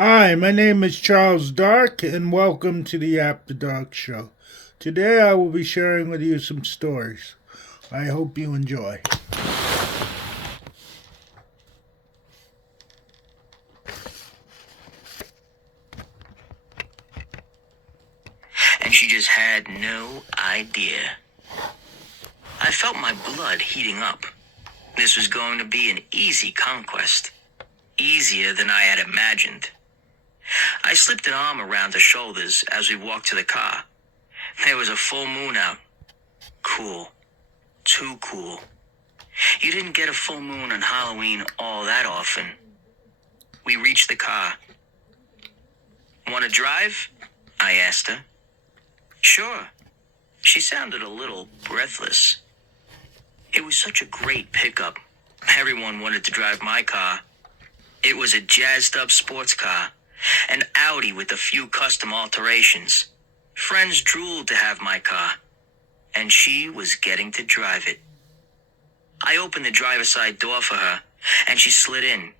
Hi, my name is Charles Dark, and welcome to the After Dark Show. Today I will be sharing with you some stories. I hope you enjoy. And she just had no idea. I felt my blood heating up. This was going to be an easy conquest. Easier than I had imagined. I slipped an arm around her shoulders as we walked to the car. There was a full moon out. Cool. Too cool. You didn't get a full moon on Halloween all that often. We reached the car. Want to drive? I asked her. Sure. She sounded a little breathless. It was such a great pickup. Everyone wanted to drive my car. It was a jazzed-up sports car, an Audi with a few custom alterations. Friends drooled to have my car, and she was getting to drive it. I opened the driver's side door for her, and she slid in.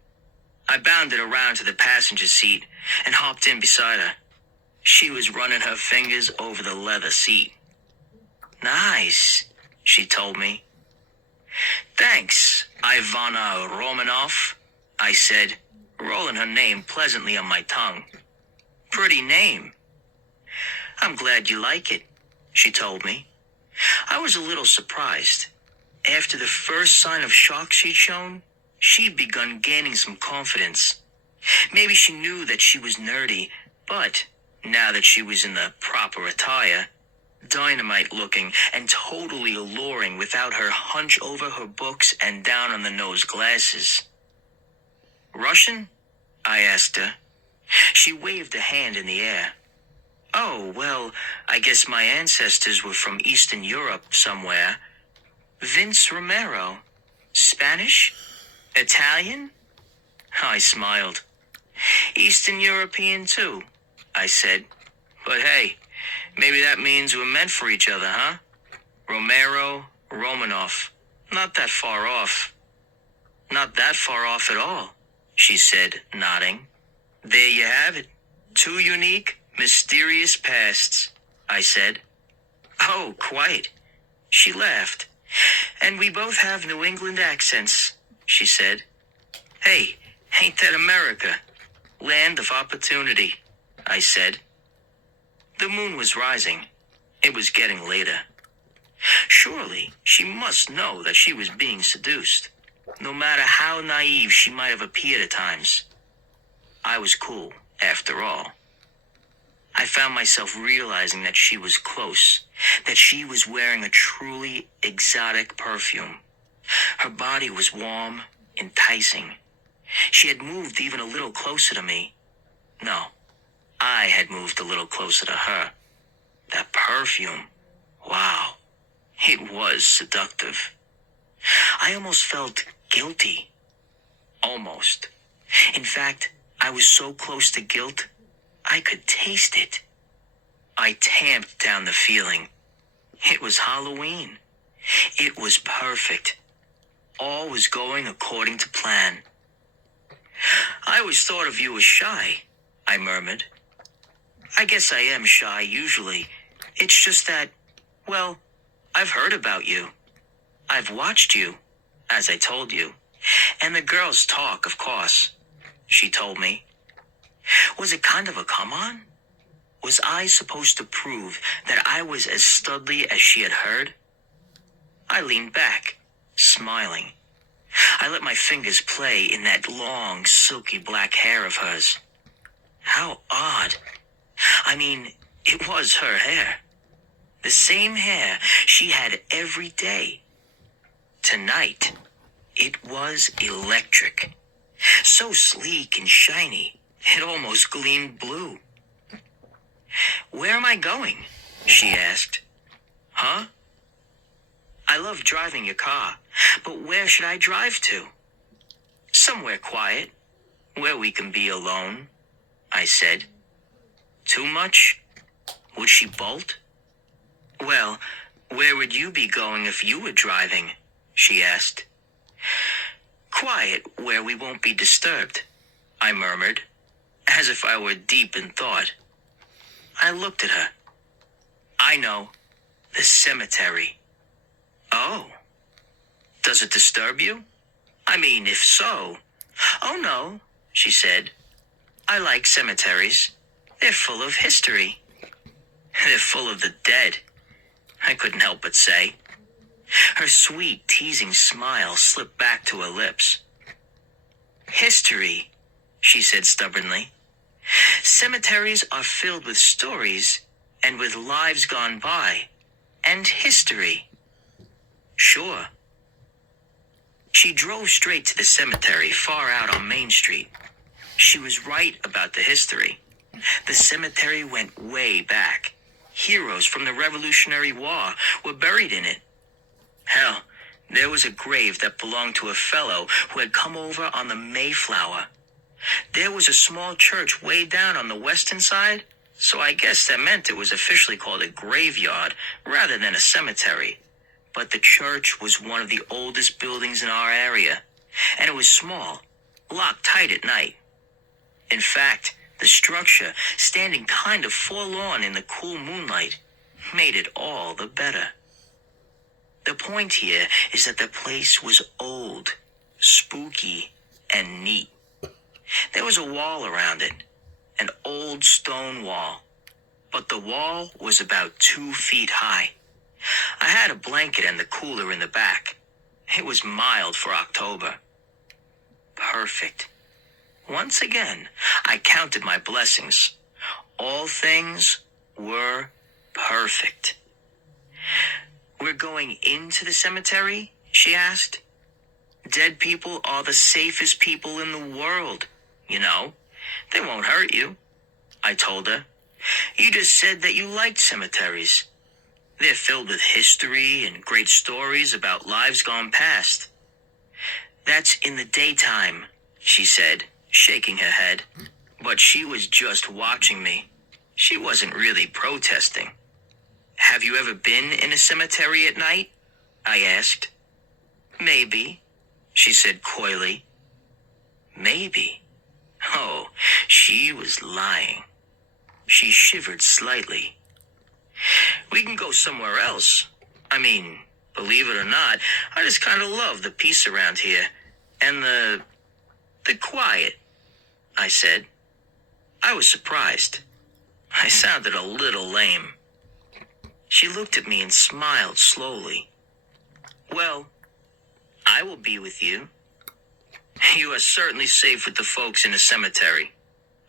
I bounded around to the passenger seat and hopped in beside her. She was running her fingers over the leather seat. Nice, she told me. Thanks, Ivana Romanov, I said, rolling her name pleasantly on my tongue. Pretty name. I'm glad you like it, she told me. I was a little surprised. After the first sign of shock she'd shown, she'd begun gaining some confidence. Maybe she knew that she was nerdy, but now that she was in the proper attire, dynamite looking and totally alluring without her hunch over her books and down on the nose glasses. Russian? I asked her. She waved a hand in the air. Oh, well, I guess my ancestors were from Eastern Europe somewhere. Vince Romero. Spanish? Italian? I smiled. Eastern European too, I said. But hey, maybe that means we're meant for each other, huh? Romero, Romanov. Not that far off. Not that far off at all, she said, nodding. There you have it. Two unique, mysterious pasts, I said. Oh, quite. She laughed. And we both have New England accents, she said. Hey, ain't that America? Land of opportunity, I said. The moon was rising. It was getting later. Surely, she must know that she was being seduced, no matter how naive she might have appeared at times. I was cool, after all. I found myself realizing that she was close, that she was wearing a truly exotic perfume. Her body was warm, enticing. She had moved even a little closer to me. No, I had moved a little closer to her. That perfume, wow, it was seductive. I almost felt guilty. Almost. In fact, I was so close to guilt, I could taste it. I tamped down the feeling. It was Halloween. It was perfect. All was going according to plan. I always thought of you as shy, I murmured. I guess I am shy usually. It's just that, well, I've heard about you. I've watched you, as I told you. And the girls talk, of course, she told me. Was it kind of a come-on? Was I supposed to prove that I was as studly as she had heard? I leaned back, smiling. I let my fingers play in that long, silky black hair of hers. How odd. I mean, it was her hair. The same hair she had every day. Tonight, it was electric. So sleek and shiny, it almost gleamed blue. Where am I going? She asked. Huh? I love driving your car, but where should I drive to? Somewhere quiet, where we can be alone, I said. Too much? Would she bolt? Well, where would you be going if you were driving? She asked. Quiet, where we won't be disturbed, I murmured. as if I were deep in thought. I looked at her. I know. The cemetery. Oh. Does it disturb you? I mean, if so. Oh, no, she said. I like cemeteries. They're full of history. They're full of the dead, I couldn't help but say. Her sweet, teasing smile slipped back to her lips. History, she said stubbornly. Cemeteries are filled with stories and with lives gone by, and history. Sure. She drove straight to the cemetery far out on Main Street. She was right about the history. The cemetery went way back. Heroes from the Revolutionary War were buried in it. Hell, there was a grave that belonged to a fellow who had come over on the Mayflower. There was a small church way down on the western side, so I guess that meant it was officially called a graveyard rather than a cemetery. But the church was one of the oldest buildings in our area, and it was small, locked tight at night. In fact, the structure, standing kind of forlorn in the cool moonlight, made it all the better. The point here is that the place was old, spooky, and neat. There was a wall around it, an old stone wall, but the wall was about 2 feet high. I had a blanket and the cooler in the back. It was mild for October. Perfect. Once again, I counted my blessings. All things were perfect. We're going into the cemetery? She asked. Dead people are the safest people in the world, you know. They won't hurt you, I told her. You just said that you liked cemeteries. They're filled with history and great stories about lives gone past. That's in the daytime, she said, shaking her head. But she was just watching me. She wasn't really protesting. Have you ever been in a cemetery at night? I asked. Maybe, she said coyly. Maybe. Oh, she was lying. She shivered slightly. We can go somewhere else. I mean, believe it or not, I just kind of love the peace around here. And the quiet, I said. I was surprised. I sounded a little lame. She looked at me and smiled slowly. Well, I will be with you. You are certainly safe with the folks in the cemetery,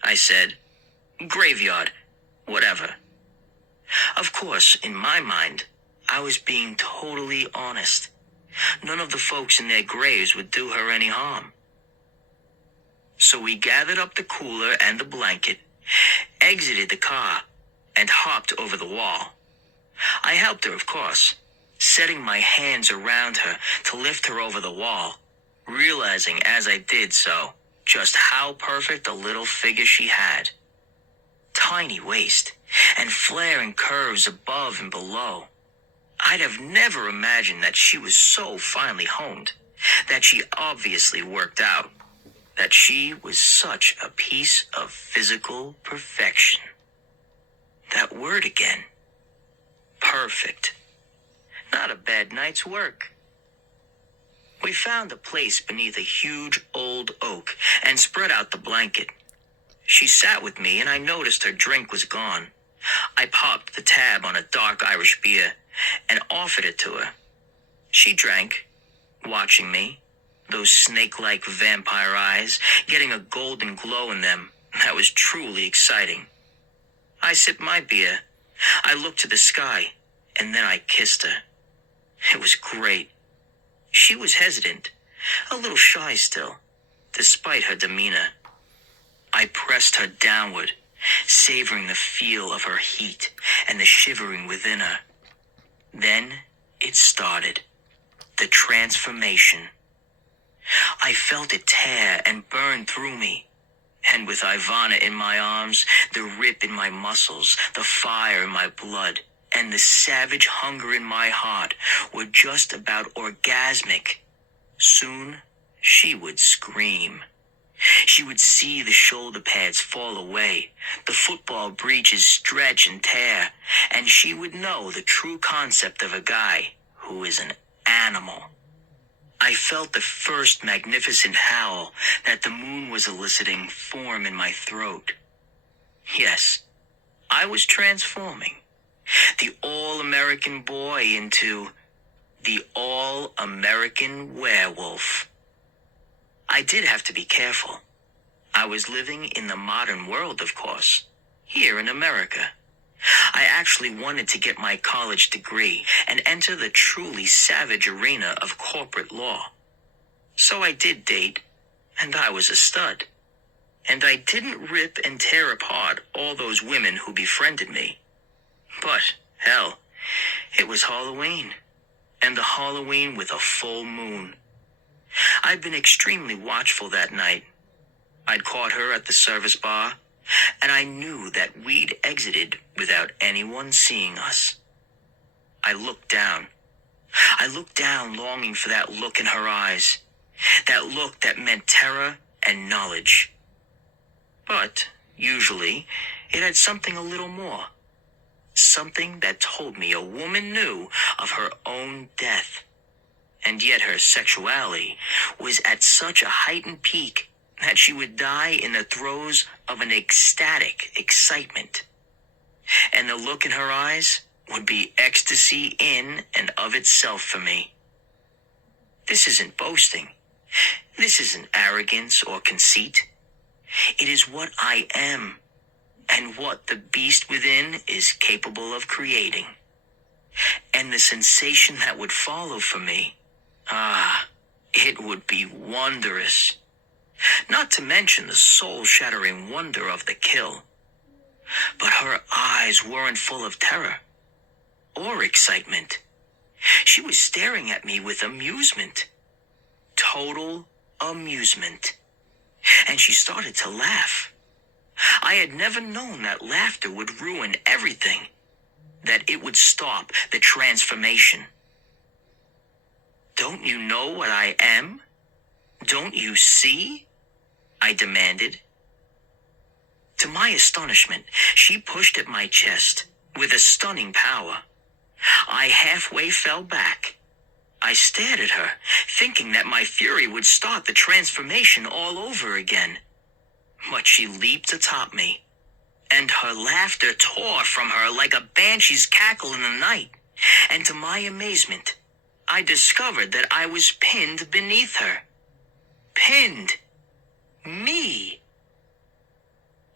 I said. Graveyard, whatever. Of course, in my mind, I was being totally honest. None of the folks in their graves would do her any harm. So we gathered up the cooler and the blanket, exited the car, and hopped over the wall. I helped her, of course, setting my hands around her to lift her over the wall, realizing as I did so just how perfect a little figure she had. Tiny waist and flaring curves above and below. I'd have never imagined that she was so finely honed, that she obviously worked out, that she was such a piece of physical perfection. That word again. Perfect. Not a bad night's work. We found a place beneath a huge old oak and spread out the blanket. She sat with me and I noticed her drink was gone. I popped the tab on a dark Irish beer and offered it to her. She drank, watching me, those snake-like vampire eyes getting a golden glow in them that was truly exciting. I sipped my beer. I looked to the sky, and then I kissed her. It was great. She was hesitant, a little shy still, despite her demeanor. I pressed her downward, savoring the feel of her heat and the shivering within her. Then it started. The transformation. I felt it tear and burn through me. And with Ivana in my arms, the rip in my muscles, the fire in my blood, and the savage hunger in my heart were just about orgasmic. Soon, she would scream. She would see the shoulder pads fall away, the football breeches stretch and tear, and she would know the true concept of a guy who is an animal. I felt the first magnificent howl that the moon was eliciting form in my throat. Yes, I was transforming the all-American boy into the all-American werewolf. I did have to be careful. I was living in the modern world, of course, here in America. I actually wanted to get my college degree and enter the truly savage arena of corporate law. So I did date, and I was a stud. And I didn't rip and tear apart all those women who befriended me. But, hell, it was Halloween, and the Halloween with a full moon. I'd been extremely watchful that night. I'd caught her at the service bar, and I knew that we'd exited without anyone seeing us. I looked down. I looked down longing for that look in her eyes, that look that meant terror and knowledge. But, usually, it had something a little more. Something that told me a woman knew of her own death. And yet her sexuality was at such a heightened peak that she would die in the throes of an ecstatic excitement. And the look in her eyes would be ecstasy in and of itself for me. This isn't boasting. This isn't arrogance or conceit. It is what I am, and what the beast within is capable of creating. And the sensation that would follow for me, it would be wondrous. Not to mention the soul-shattering wonder of the kill. But her eyes weren't full of terror or excitement. She was staring at me with amusement. Total amusement. And she started to laugh. I had never known that laughter would ruin everything, that it would stop the transformation. Don't you know what I am? Don't you see? I demanded. To my astonishment, she pushed at my chest with a stunning power. I halfway fell back. I stared at her, thinking that my fury would start the transformation all over again. But she leaped atop me, and her laughter tore from her like a banshee's cackle in the night. And to my amazement, I discovered that I was pinned beneath her. Pinned. Me.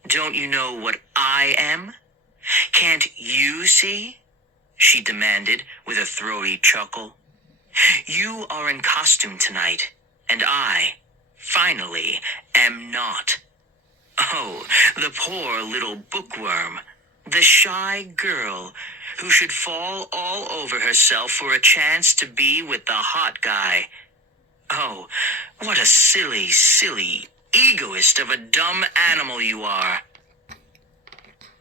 Don't you know what I am? Can't you see? She demanded with a throaty chuckle. You are in costume tonight, and I, finally, am not. Oh, the poor little bookworm, the shy girl who should fall all over herself for a chance to be with the hot guy. Oh, what a silly, silly egoist of a dumb animal you are.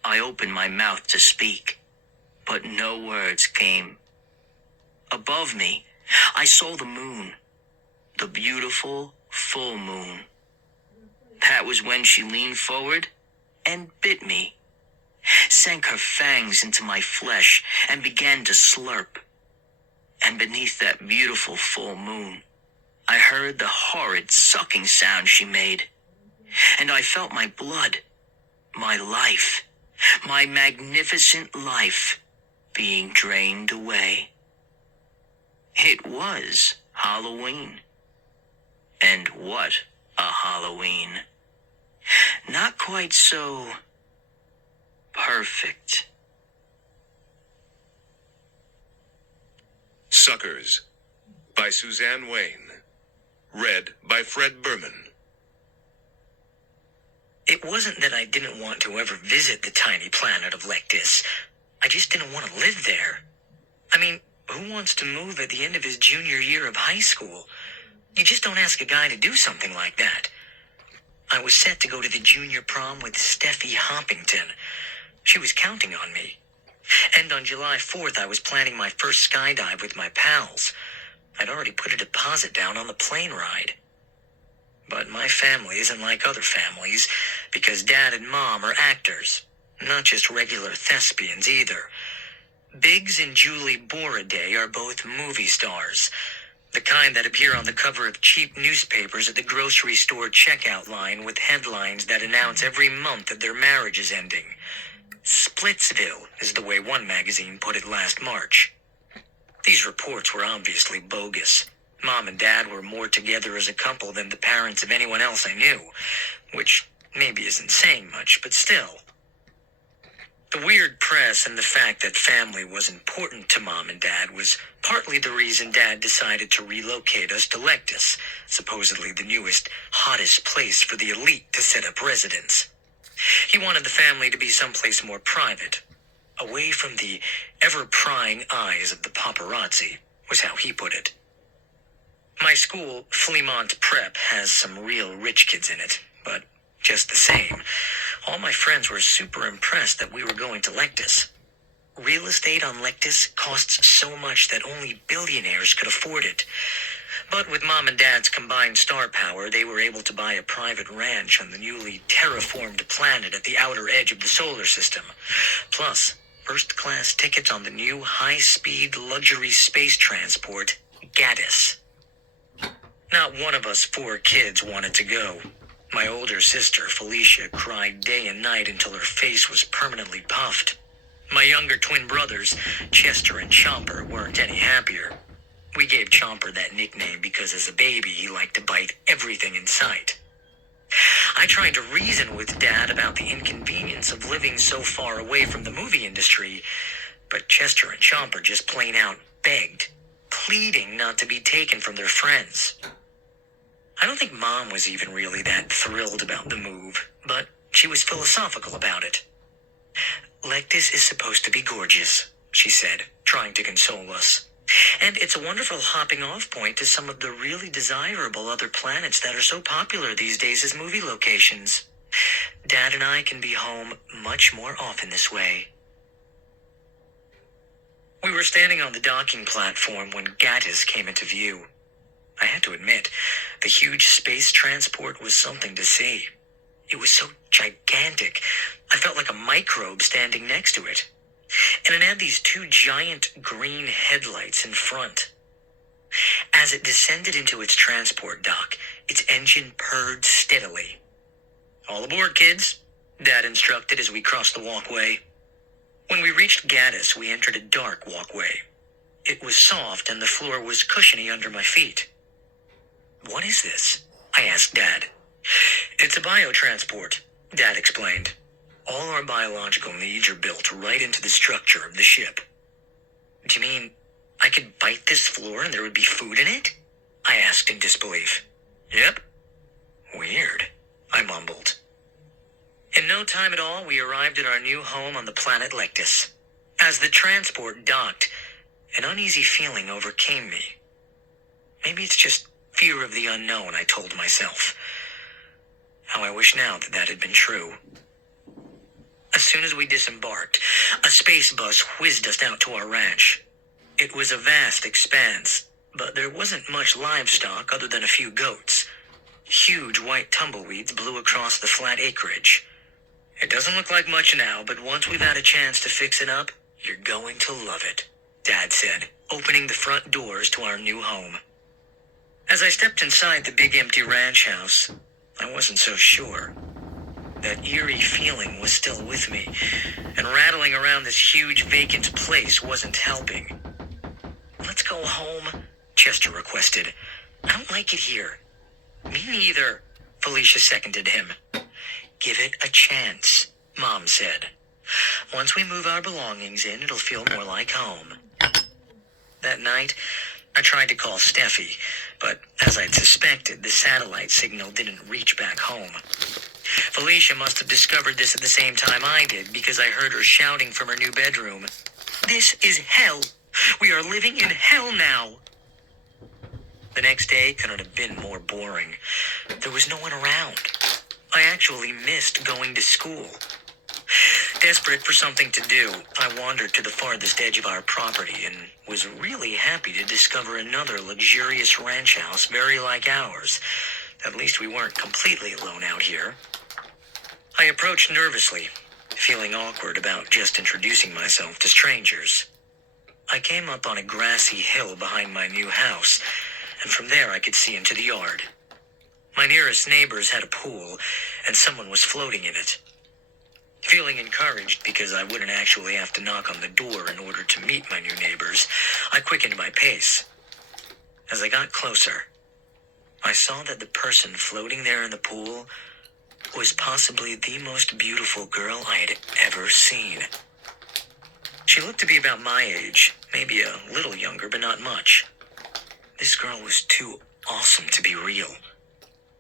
I opened my mouth to speak, but no words came. Above me, I saw the moon, the beautiful full moon. That was when she leaned forward and bit me, sank her fangs into my flesh and began to slurp. And beneath that beautiful full moon, I heard the horrid sucking sound she made. And I felt my blood, my life, my magnificent life being drained away. It was Halloween. And what a Halloween. Not quite so perfect. Suckers by Suzanne Wayne. Read by Fred Berman. It wasn't that I didn't want to ever visit the tiny planet of Lectus. I just didn't want to live there. I mean, who wants to move at the end of his junior year of high school? You just don't ask a guy to do something like that. I was set to go to the junior prom with Steffi Hoppington. She was counting on me. And on July 4th, I was planning my first skydive with my pals. I'd already put a deposit down on the plane ride. But my family isn't like other families because Dad and Mom are actors, not just regular thespians either. Biggs and Julie Boraday are both movie stars, the kind that appear on the cover of cheap newspapers at the grocery store checkout line with headlines that announce every month that their marriage is ending. Splitsville is the way one magazine put it last March. These reports were obviously bogus. Mom and Dad were more together as a couple than the parents of anyone else I knew, which maybe isn't saying much, but still. The weird press and the fact that family was important to Mom and Dad was partly the reason Dad decided to relocate us to Lectus, supposedly the newest, hottest place for the elite to set up residence. He wanted the family to be someplace more private, away from the ever-prying eyes of the paparazzi, was how he put it. My school, Fleamont Prep, has some real rich kids in it, but just the same, all my friends were super impressed that we were going to Lectus. Real estate on Lectus costs so much that only billionaires could afford it. But with Mom and Dad's combined star power, they were able to buy a private ranch on the newly terraformed planet at the outer edge of the solar system. Plus, first-class tickets on the new high-speed luxury space transport, Gaddis. Not one of us 4 kids wanted to go. My older sister, Felicia, cried day and night until her face was permanently puffed. My younger twin brothers, Chester and Chomper, weren't any happier. We gave Chomper that nickname because as a baby he liked to bite everything in sight. I tried to reason with Dad about the inconvenience of living so far away from the movie industry, but Chester and Chomper just plain out begged, pleading not to be taken from their friends. I don't think Mom was even really that thrilled about the move, but she was philosophical about it. Lectus is supposed to be gorgeous, she said, trying to console us. And it's a wonderful hopping-off point to some of the really desirable other planets that are so popular these days as movie locations. Dad and I can be home much more often this way. We were standing on the docking platform when Gaddis came into view. I had to admit, the huge space transport was something to see. It was so gigantic, I felt like a microbe standing next to it. And it had these 2 giant green headlights in front. As it descended into its transport dock, its engine purred steadily. "All aboard, kids," Dad instructed as we crossed the walkway. When we reached Gaddis, we entered a dark walkway. It was soft and the floor was cushiony under my feet. "What is this?" I asked Dad. "It's a biotransport," Dad explained. "All our biological needs are built right into the structure of the ship." "Do you mean I could bite this floor and there would be food in it?" I asked in disbelief. "Yep." "Weird," I mumbled. In no time at all, we arrived at our new home on the planet Lectus. As the transport docked, an uneasy feeling overcame me. Maybe it's just fear of the unknown, I told myself. How I wish now that that had been true. As soon as we disembarked, a space bus whizzed us out to our ranch. It was a vast expanse, but there wasn't much livestock other than a few goats. Huge white tumbleweeds blew across the flat acreage. "It doesn't look like much now, but once we've had a chance to fix it up, you're going to love it," Dad said, opening the front doors to our new home. As I stepped inside the big empty ranch house, I wasn't so sure. That eerie feeling was still with me, and rattling around this huge vacant place wasn't helping. "Let's go home," Chester requested. "I don't like it here." "Me neither," Felicia seconded him. "Give it a chance," Mom said. "Once we move our belongings in, it'll feel more like home." That night, I tried to call Steffi, but as I'd suspected, the satellite signal didn't reach back home. Felicia must have discovered this at the same time I did, because I heard her shouting from her new bedroom, "This is hell! We are living in hell now!" The next day couldn't have been more boring. There was no one around. I actually missed going to school. Desperate for something to do, I wandered to the farthest edge of our property and was really happy to discover another luxurious ranch house very like ours, At least we weren't completely alone out here. I approached nervously, feeling awkward about just introducing myself to strangers. I came up on a grassy hill behind my new house, and from there I could see into the yard. My nearest neighbors had a pool, and someone was floating in it. Feeling encouraged because I wouldn't actually have to knock on the door in order to meet my new neighbors, I quickened my pace. As I got closer, I saw that the person floating there in the pool was possibly the most beautiful girl I had ever seen. She looked to be about my age, maybe a little younger, but not much. This girl was too awesome to be real.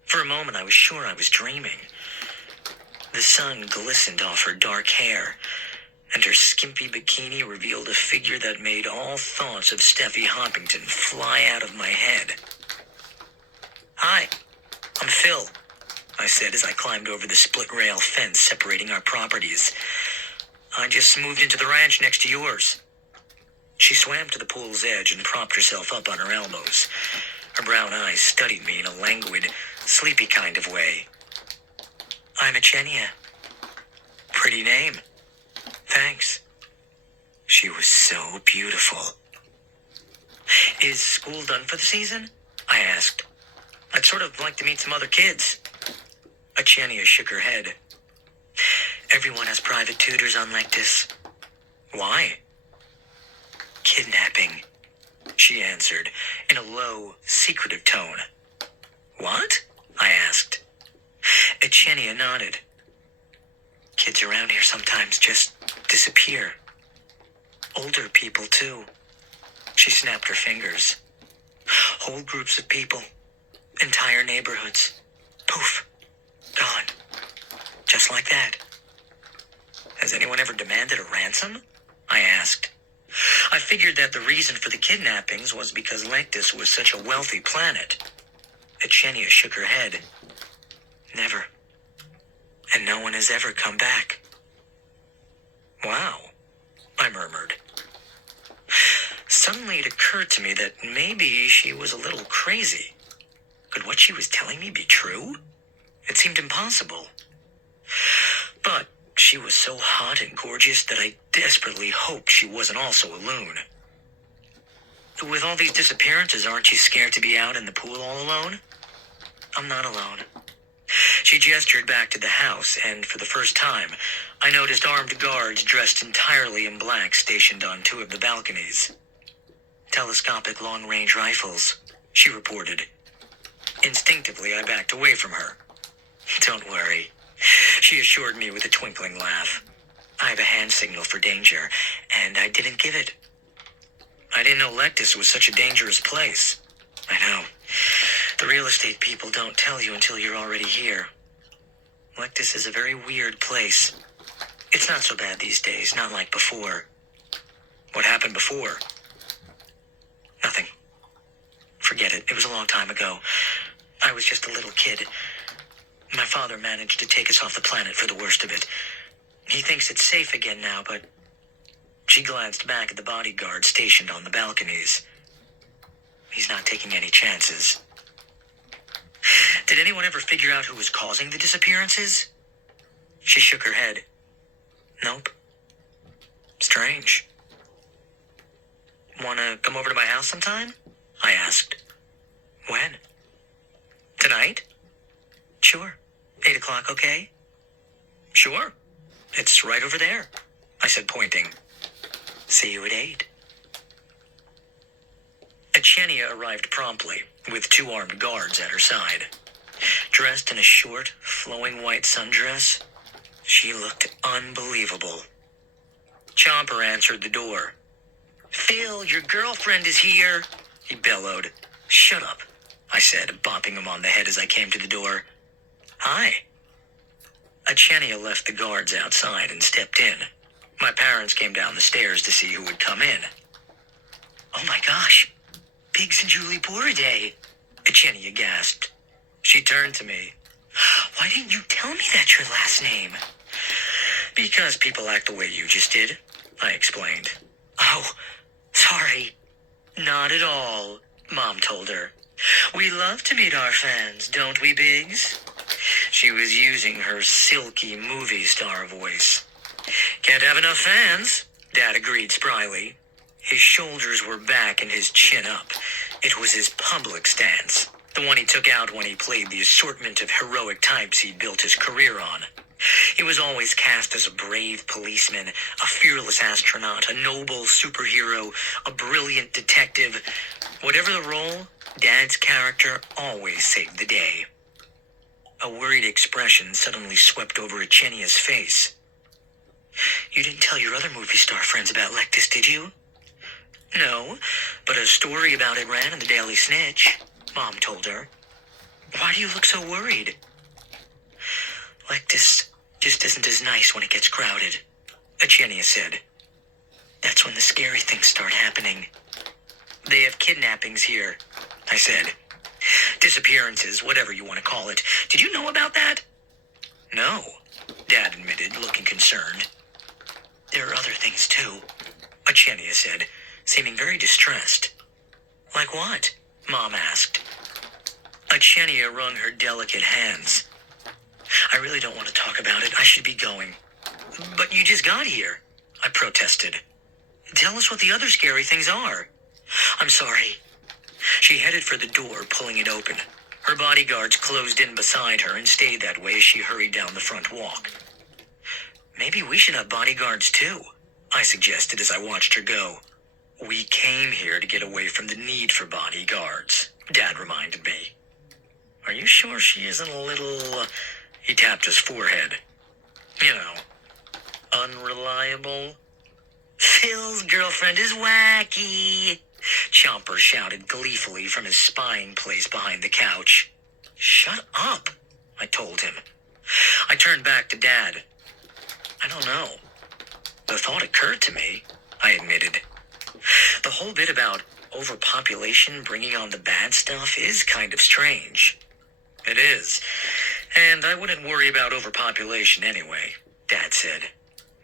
For a moment, I was sure I was dreaming. The sun glistened off her dark hair, and her skimpy bikini revealed a figure that made all thoughts of Steffi Hoppington fly out of my head. "Hi, I'm Phil," I said as I climbed over the split-rail fence separating our properties. "I just moved into the ranch next to yours." She swam to the pool's edge and propped herself up on her elbows. Her brown eyes studied me in a languid, sleepy kind of way. "I'm Echenia." "Pretty name." "Thanks." She was so beautiful. "Is school done for the season?" I asked. "I'd sort of like to meet some other kids." Echenia shook her head. "Everyone has private tutors on Lectus." "Why?" "Kidnapping," she answered in a low, secretive tone. "What?" I asked. Echenia nodded. "Kids around here sometimes just disappear. Older people, too." She snapped her fingers. "Whole groups of people. Entire neighborhoods. Poof. Gone. Just like that." "Has anyone ever demanded a ransom?" I asked. I figured that the reason for the kidnappings was because Lectus was such a wealthy planet. Echenia shook her head. "Never. And no one has ever come back." "Wow," I murmured. Suddenly it occurred to me that maybe she was a little crazy. Could what she was telling me be true? It seemed impossible. But she was so hot and gorgeous that I desperately hoped she wasn't also a loon. "With all these disappearances, aren't you scared to be out in the pool all alone?" "I'm not alone." She gestured back to the house, and for the first time, I noticed armed guards dressed entirely in black stationed on two of the balconies. "Telescopic long-range rifles," she reported. Instinctively, I backed away from her. "Don't worry," she assured me with a twinkling laugh. "I have a hand signal for danger, and I didn't give it." I didn't know Lectus was such a dangerous place. I know. The real estate people don't tell you until you're already here. Lectus is a very weird place. It's not so bad these days, not like before. What happened before? Nothing. Forget it. It was a long time ago. I was just a little kid. My father managed to take us off the planet for the worst of it. He thinks it's safe again now, but... She glanced back at the bodyguard stationed on the balconies. He's not taking any chances. Did anyone ever figure out who was causing the disappearances? She shook her head. Nope. Strange. "Wanna come over to my house sometime?" I asked. "When?" "Tonight?" "Sure. 8 o'clock, okay?" "Sure. It's right over there," I said, pointing. "See you at 8. Echenia arrived promptly, with 2 armed guards at her side. Dressed in a short, flowing white sundress, she looked unbelievable. Chomper answered the door. "Phil, your girlfriend is here," he bellowed. "Shut up," I said, bopping him on the head as I came to the door. "Hi." Echenia left the guards outside and stepped in. My parents came down the stairs to see who had come in. "Oh my gosh, Biggs and Julie Porter Day," Echenia gasped. She turned to me. "Why didn't you tell me that's your last name?" "Because people act the way you just did," I explained. "Oh, sorry." "Not at all," Mom told her. We love to meet our fans, don't we, Biggs? She was using her silky movie star voice. Can't have enough fans, Dad agreed spryly. His shoulders were back and his chin up. It was his public stance, the one he took out when he played the assortment of heroic types he'd built his career on. He was always cast as a brave policeman, a fearless astronaut, a noble superhero, a brilliant detective. Whatever the role, Dad's character always saved the day. A worried expression suddenly swept over Echenia's face. You didn't tell your other movie star friends about Lectus, did you? No, but a story about it ran in the Daily Snitch, Mom told her. Why do you look so worried? Lectus just isn't as nice when it gets crowded, Echenia said. That's when the scary things start happening. They have kidnappings here, I said. Disappearances, whatever you want to call it. Did you know about that? No, Dad admitted, looking concerned. There are other things too, Echenia said, seeming very distressed. Like what? Mom asked. Echenia wrung her delicate hands. I really don't want to talk about it. I should be going. But you just got here, I protested. Tell us what the other scary things are. I'm sorry. She headed for the door, pulling it open. Her bodyguards closed in beside her and stayed that way as she hurried down the front walk. Maybe we should have bodyguards too, I suggested as I watched her go. We came here to get away from the need for bodyguards, Dad reminded me. Are you sure she isn't a little... He tapped his forehead. You know, unreliable? Phil's girlfriend is wacky, Chomper shouted gleefully from his spying place behind the couch. Shut up, I told him. I turned back to Dad. I don't know. The thought occurred to me, I admitted. The whole bit about overpopulation bringing on the bad stuff is kind of strange. It is. And I wouldn't worry about overpopulation anyway, Dad said.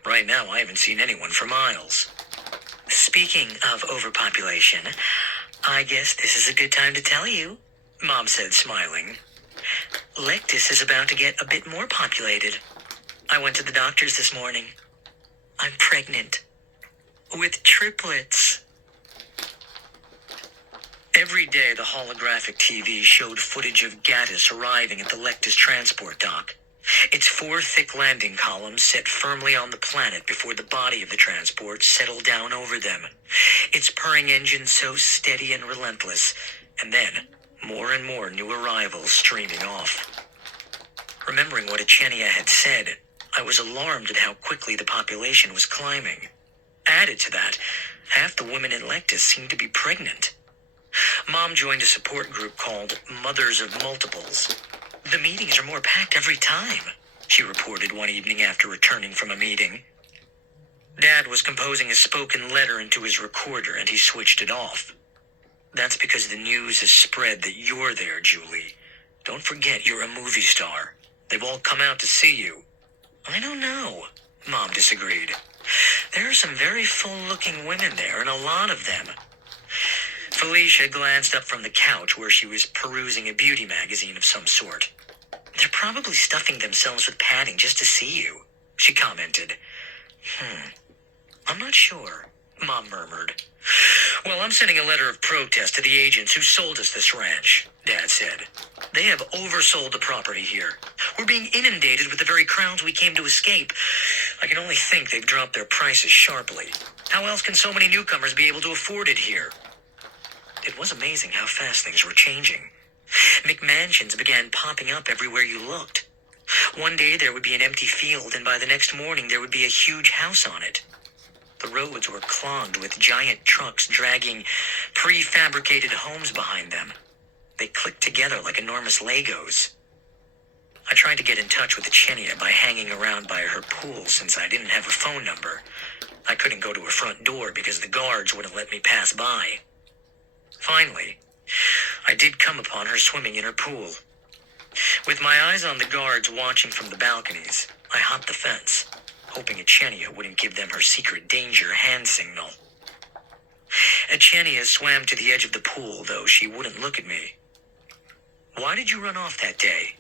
Right now, I haven't seen anyone for miles. Speaking of overpopulation, I guess this is a good time to tell you, Mom said, smiling. Lectus is about to get a bit more populated. I went to the doctor's this morning. I'm pregnant. With triplets. Every day, the holographic TV showed footage of Gaddis arriving at the Lectus transport dock. Its 4 thick landing columns set firmly on the planet before the body of the transport settled down over them. Its purring engine so steady and relentless, and then more and more new arrivals streaming off. Remembering what Echenia had said, I was alarmed at how quickly the population was climbing. Added to that, half the women in Lectus seemed to be pregnant. Mom joined a support group called Mothers of Multiples. The meetings are more packed every time, she reported one evening after returning from a meeting. Dad was composing a spoken letter into his recorder and he switched it off. That's because the news has spread that you're there, Julie. Don't forget you're a movie star. They've all come out to see you. I don't know, Mom disagreed. There are some very full-looking women there, and a lot of them. Felicia glanced up from the couch where she was perusing a beauty magazine of some sort. They're probably stuffing themselves with padding just to see you, she commented. I'm not sure, Mom murmured. Well, I'm sending a letter of protest to the agents who sold us this ranch, Dad said. They have oversold the property here. We're being inundated with the very crowds we came to escape. I can only think they've dropped their prices sharply. How else can so many newcomers be able to afford it here? It was amazing how fast things were changing. McMansions began popping up everywhere you looked. One day there would be an empty field, and by the next morning there would be a huge house on it. The roads were clogged with giant trucks dragging prefabricated homes behind them. They clicked together like enormous Legos. I tried to get in touch with Echenia by hanging around by her pool since I didn't have a phone number. I couldn't go to her front door because the guards wouldn't let me pass by. Finally, I did come upon her swimming in her pool. With my eyes on the guards watching from the balconies, I hopped the fence, hoping Echenia wouldn't give them her secret danger hand signal. Echenia swam to the edge of the pool, though she wouldn't look at me. Why did you run off that day?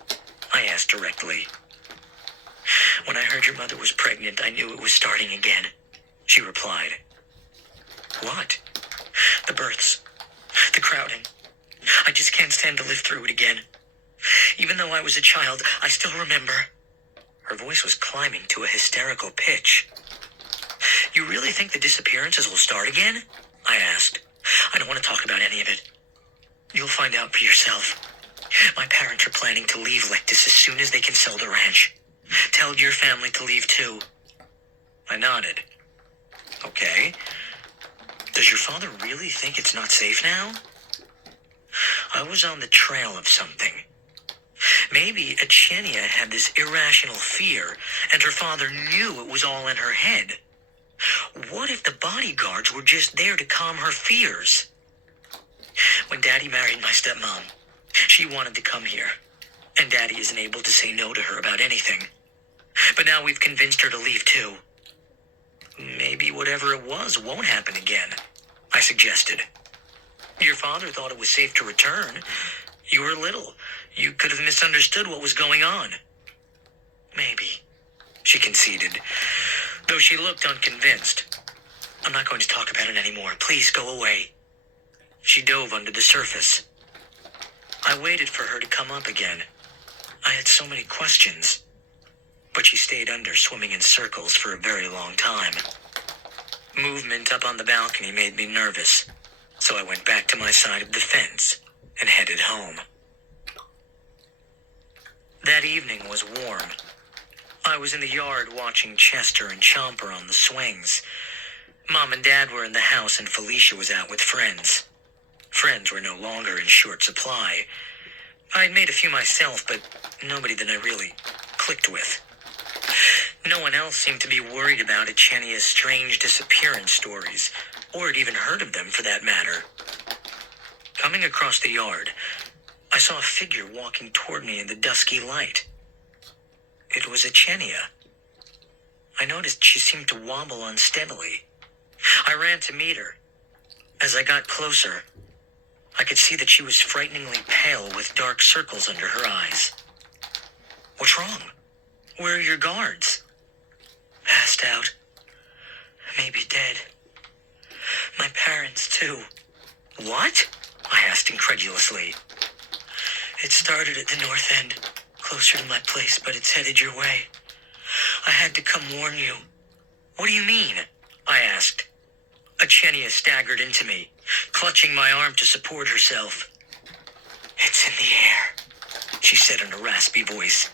I asked directly. When I heard your mother was pregnant, I knew it was starting again, she replied. What? The births. The crowding. I just can't stand to live through it again. Even though I was a child, I still remember. Her voice was climbing to a hysterical pitch. You really think the disappearances will start again? I asked. I don't want to talk about any of it. You'll find out for yourself. My parents are planning to leave like this as soon as they can sell the ranch. Tell your family to leave too. I nodded. Okay. Does your father really think it's not safe now? I was on the trail of something. Maybe Achenia had this irrational fear, and her father knew it was all in her head. What if the bodyguards were just there to calm her fears? When Daddy married my stepmom, she wanted to come here, and Daddy isn't able to say no to her about anything. But now we've convinced her to leave too. Maybe whatever it was won't happen again, I suggested. Your father thought it was safe to return. You were little. You could have misunderstood what was going on. Maybe, she conceded, though she looked unconvinced. I'm not going to talk about it anymore. Please go away. She dove under the surface. I waited for her to come up again. I had so many questions. But she stayed under, swimming in circles for a very long time. Movement up on the balcony made me nervous, so I went back to my side of the fence and headed home. That evening was warm. I was in the yard watching Chester and Chomper on the swings. Mom and Dad were in the house and Felicia was out with friends. Friends were no longer in short supply. I'd made a few myself, but nobody that I really clicked with. No one else seemed to be worried about Achenia's strange disappearance stories, or had even heard of them for that matter. Coming across the yard, I saw a figure walking toward me in the dusky light. It was Achenia. I noticed she seemed to wobble unsteadily. I ran to meet her. As I got closer, I could see that she was frighteningly pale with dark circles under her eyes. What's wrong? Where are your guards? Passed out. Maybe dead. My parents, too. What? I asked incredulously. It started at the north end, closer to my place, but it's headed your way. I had to come warn you. What do you mean? I asked. Achenia staggered into me, clutching my arm to support herself. It's in the air, she said in a raspy voice.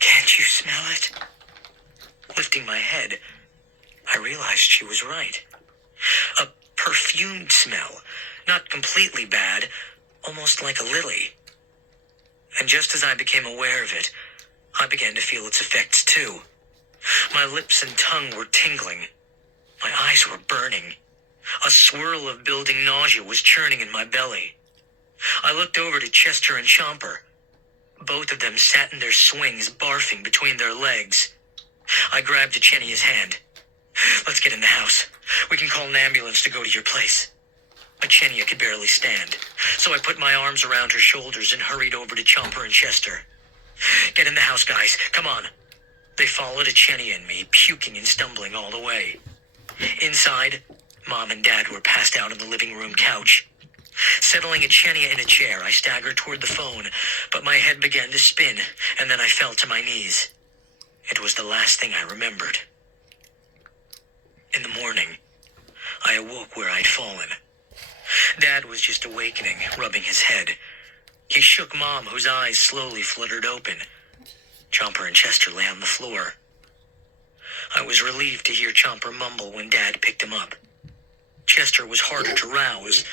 Can't you smell it? Lifting my head, I realized she was right. A perfumed smell, not completely bad, almost like a lily. And just as I became aware of it, I began to feel its effects too. My lips and tongue were tingling. My eyes were burning. A swirl of building nausea was churning in my belly. I looked over to Chester and Chomper. Both of them sat in their swings, barfing between their legs. I grabbed Achenia's hand. Let's get in the house. We can call an ambulance to go to your place. Achenia could barely stand, so I put my arms around her shoulders and hurried over to Chomper and Chester. Get in the house, guys. Come on. They followed Achenia and me, puking and stumbling all the way. Inside, Mom and Dad were passed out on the living room couch. Settling Achenia in a chair, I staggered toward the phone, but my head began to spin, and then I fell to my knees. It was the last thing I remembered. In the morning, I awoke where I'd fallen. Dad was just awakening, rubbing his head. He shook Mom, whose eyes slowly fluttered open. Chomper and Chester lay on the floor. I was relieved to hear Chomper mumble when Dad picked him up. Chester was harder to rouse,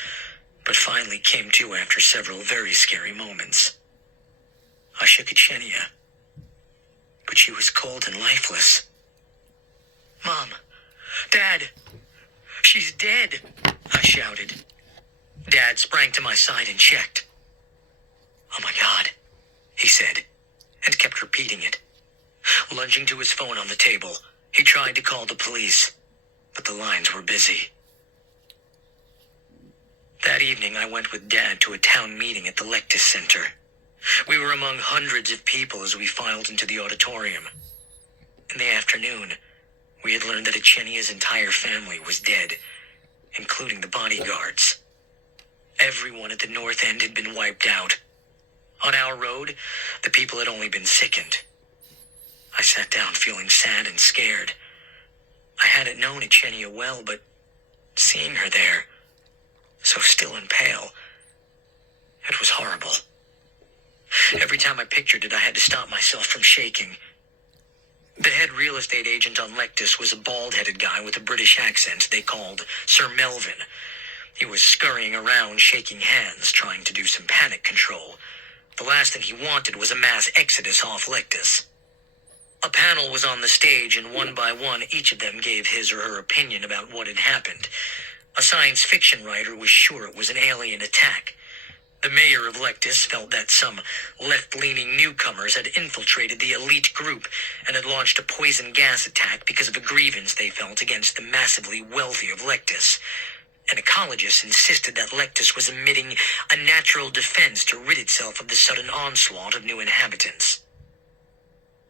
but finally came to after several very scary moments. I shook Achenia, but she was cold and lifeless. Mom! Dad! She's dead! I shouted. Dad sprang to my side and checked. Oh my God, he said, and kept repeating it. Lunging to his phone on the table, he tried to call the police, but the lines were busy. That That evening, I went with Dad to a town meeting at the Lectus Center. We were among hundreds of people as we filed into the auditorium. In the afternoon, we had learned that Echenia's entire family was dead, including the bodyguards. Everyone at the north end had been wiped out. On our road, the people had only been sickened. I sat down feeling sad and scared. I hadn't known Echenia well, but seeing her there, so still and pale, it was horrible. Every time I pictured it, I had to stop myself from shaking. The head real estate agent on Lectus was a bald-headed guy with a British accent they called Sir Melvin. He was scurrying around, shaking hands, trying to do some panic control. The last thing he wanted was a mass exodus off Lectus. A panel was on the stage, and one by one, each of them gave his or her opinion about what had happened. A science fiction writer was sure it was an alien attack. The mayor of Lectus felt that some left-leaning newcomers had infiltrated the elite group and had launched a poison gas attack because of a grievance they felt against the massively wealthy of Lectus. An ecologist insisted that Lectus was emitting a natural defense to rid itself of the sudden onslaught of new inhabitants.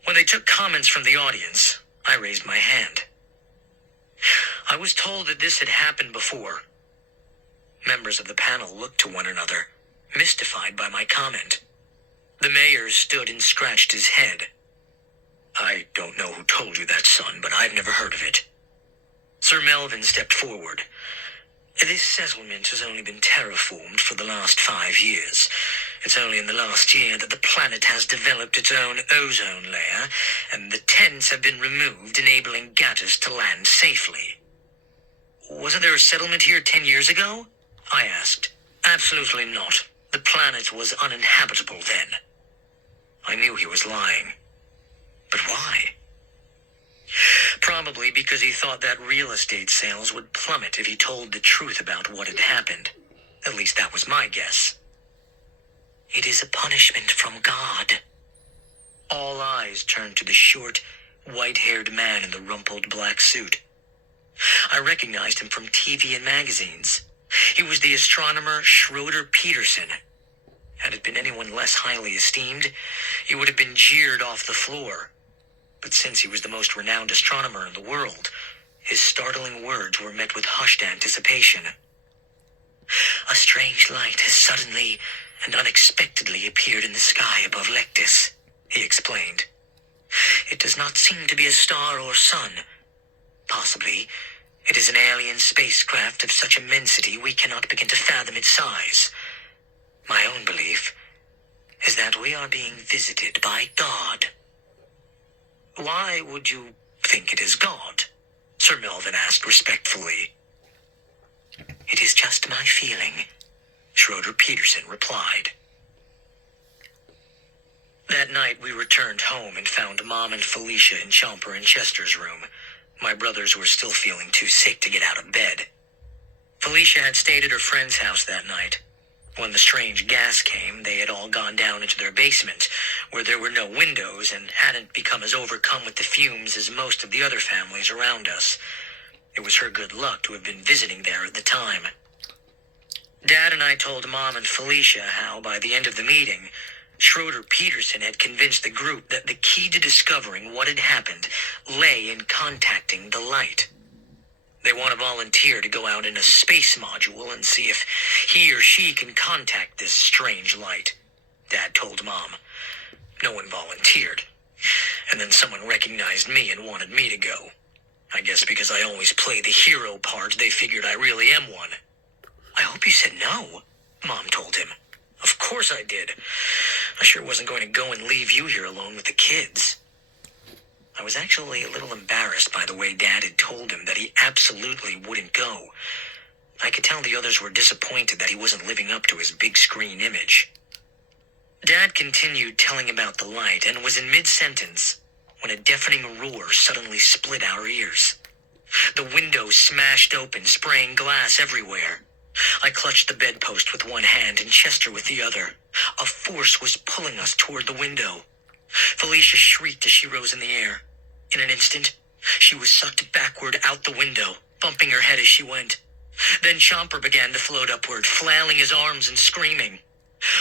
When they took comments from the audience, I raised my hand. I was told that this had happened before. Members of the panel looked to one another, mystified by my comment. The mayor stood and scratched his head. "I don't know who told you that, son, but I've never heard of it." Sir Melvin stepped forward. "This settlement has only been terraformed for the last 5 years. It's only in the last year that the planet has developed its own ozone layer, and the tents have been removed, enabling Gattis to land safely." "Wasn't there a settlement here 10 years ago?" I asked. "Absolutely not. The planet was uninhabitable then." I knew he was lying. But why? Probably because he thought that real estate sales would plummet if he told the truth about what had happened. At least that was my guess. "It is a punishment from God." All eyes turned to the short, white-haired man in the rumpled black suit. I recognized him from TV and magazines. He was the astronomer Schroeder Peterson. Had it been anyone less highly esteemed, he would have been jeered off the floor. But since he was the most renowned astronomer in the world, his startling words were met with hushed anticipation. "A strange light has suddenly and unexpectedly appeared in the sky above Lectus," he explained. "It does not seem to be a star or sun. Possibly, it is an alien spacecraft of such immensity we cannot begin to fathom its size. My own belief is that we are being visited by God." "Why would you think it is God?" Sir Melvin asked respectfully. "It is just my feeling," Schroeder Peterson replied. That night we returned home and found Mom and Felicia in Chomper and Chester's room. My brothers were still feeling too sick to get out of bed. Felicia had stayed at her friend's house that night. When the strange gas came, they had all gone down into their basement, where there were no windows and hadn't become as overcome with the fumes as most of the other families around us. It was her good luck to have been visiting there at the time. Dad and I told Mom and Felicia how, by the end of the meeting, Schroeder Peterson had convinced the group that the key to discovering what had happened lay in contacting the light. They want a volunteer to go out in a space module and see if he or she can contact this strange light, Dad told Mom. No one volunteered. And then someone recognized me and wanted me to go. I guess because I always play the hero part, they figured I really am one. "I hope you said no," Mom told him. "Of course I did. I sure wasn't going to go and leave you here alone with the kids." I was actually a little embarrassed by the way Dad had told him that he absolutely wouldn't go. I could tell the others were disappointed that he wasn't living up to his big screen image. Dad continued telling about the light and was in mid-sentence when a deafening roar suddenly split our ears. The window smashed open, spraying glass everywhere. I clutched the bedpost with one hand and Chester with the other. A force was pulling us toward the window. Felicia shrieked as she rose in the air. In an instant, she was sucked backward out the window, bumping her head as she went. Then Chomper began to float upward, flailing his arms and screaming.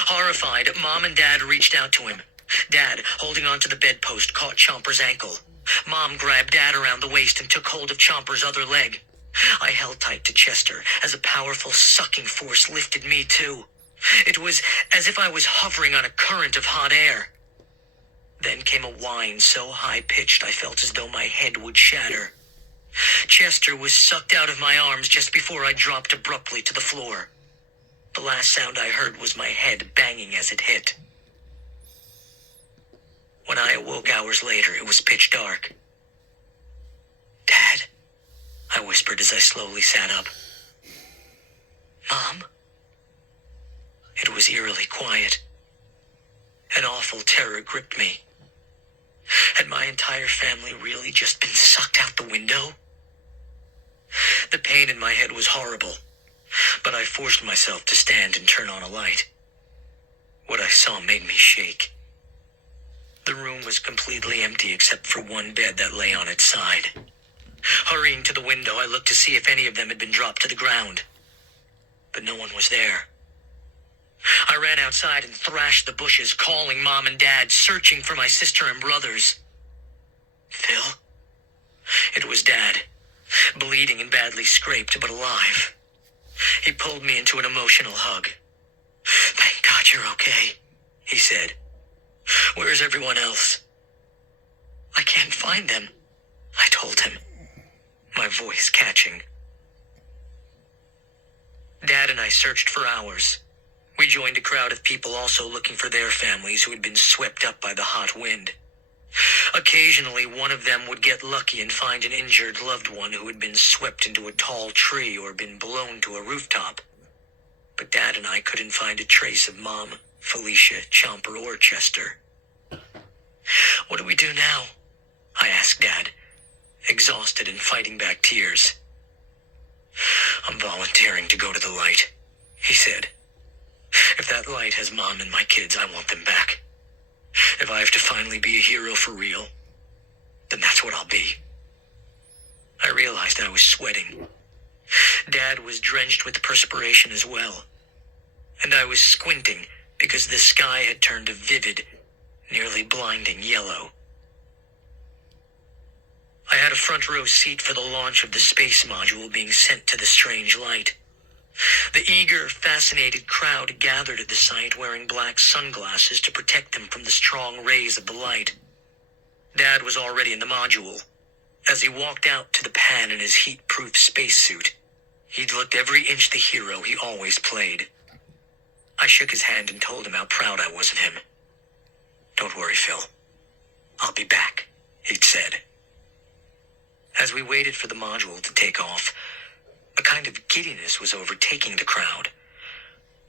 Horrified, Mom and Dad reached out to him. Dad, holding onto the bedpost, caught Chomper's ankle. Mom grabbed Dad around the waist and took hold of Chomper's other leg. I held tight to Chester as a powerful sucking force lifted me too. It was as if I was hovering on a current of hot air. Then came a whine so high-pitched I felt as though my head would shatter. Chester was sucked out of my arms just before I dropped abruptly to the floor. The last sound I heard was my head banging as it hit. When I awoke hours later, it was pitch dark. "Dad?" I whispered as I slowly sat up. "Mom?" It was eerily quiet. An awful terror gripped me. Had my entire family really just been sucked out the window? The pain in my head was horrible, but I forced myself to stand and turn on a light. What I saw made me shake. The room was completely empty except for one bed that lay on its side. Hurrying to the window, I looked to see if any of them had been dropped to the ground. But no one was there. I ran outside and thrashed the bushes, calling Mom and Dad, searching for my sister and brothers. "Phil?" It was Dad, bleeding and badly scraped, but alive. He pulled me into an emotional hug. "Thank God you're okay," he said. "Where's everyone else?" "I can't find them," I told him, my voice catching. Dad and I searched for hours. We joined a crowd of people also looking for their families who had been swept up by the hot wind. Occasionally, one of them would get lucky and find an injured loved one who had been swept into a tall tree or been blown to a rooftop. But Dad and I couldn't find a trace of Mom, Felicia, Chomper, or Chester. "What do we do now?" I asked Dad, exhausted and fighting back tears. "I'm volunteering to go to the light," he said. "If that light has Mom and my kids, I want them back. If I have to finally be a hero for real, then that's what I'll be." I realized I was sweating. Dad was drenched with perspiration as well. And I was squinting because the sky had turned a vivid, nearly blinding yellow. I had a front row seat for the launch of the space module being sent to the strange light. The eager, fascinated crowd gathered at the site wearing black sunglasses to protect them from the strong rays of the light. Dad was already in the module. As he walked out to the pad in his heat-proof spacesuit, he'd looked every inch the hero he always played. I shook his hand and told him how proud I was of him. "Don't worry, Phil. I'll be back," he'd said. As we waited for the module to take off, a kind of giddiness was overtaking the crowd.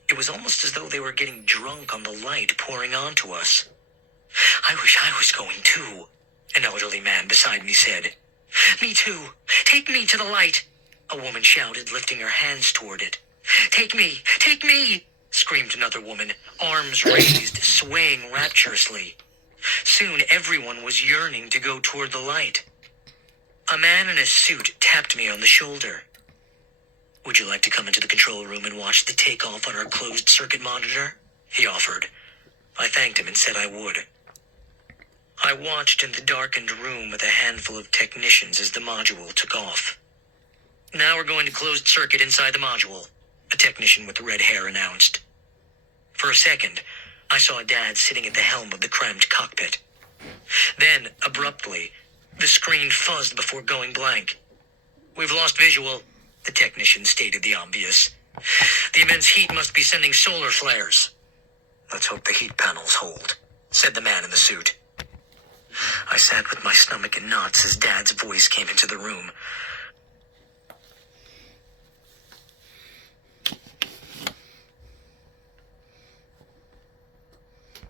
It was almost as though they were getting drunk on the light pouring onto us. "I wish I was going too," an elderly man beside me said. "Me too. Take me to the light," a woman shouted, lifting her hands toward it. Take me, screamed another woman, arms raised, swaying rapturously. Soon everyone was yearning to go toward the light. A man in a suit tapped me on the shoulder. "Would you like to come into the control room and watch the takeoff on our closed-circuit monitor?" he offered. I thanked him and said I would. I watched in the darkened room with a handful of technicians as the module took off. "Now we're going to closed circuit inside the module," a technician with red hair announced. For a second, I saw Dad sitting at the helm of the cramped cockpit. Then, abruptly, the screen fuzzed before going blank. "We've lost visual," the technician stated the obvious. "The immense heat must be sending solar flares." "Let's hope the heat panels hold," said the man in the suit. I sat with my stomach in knots as Dad's voice came into the room.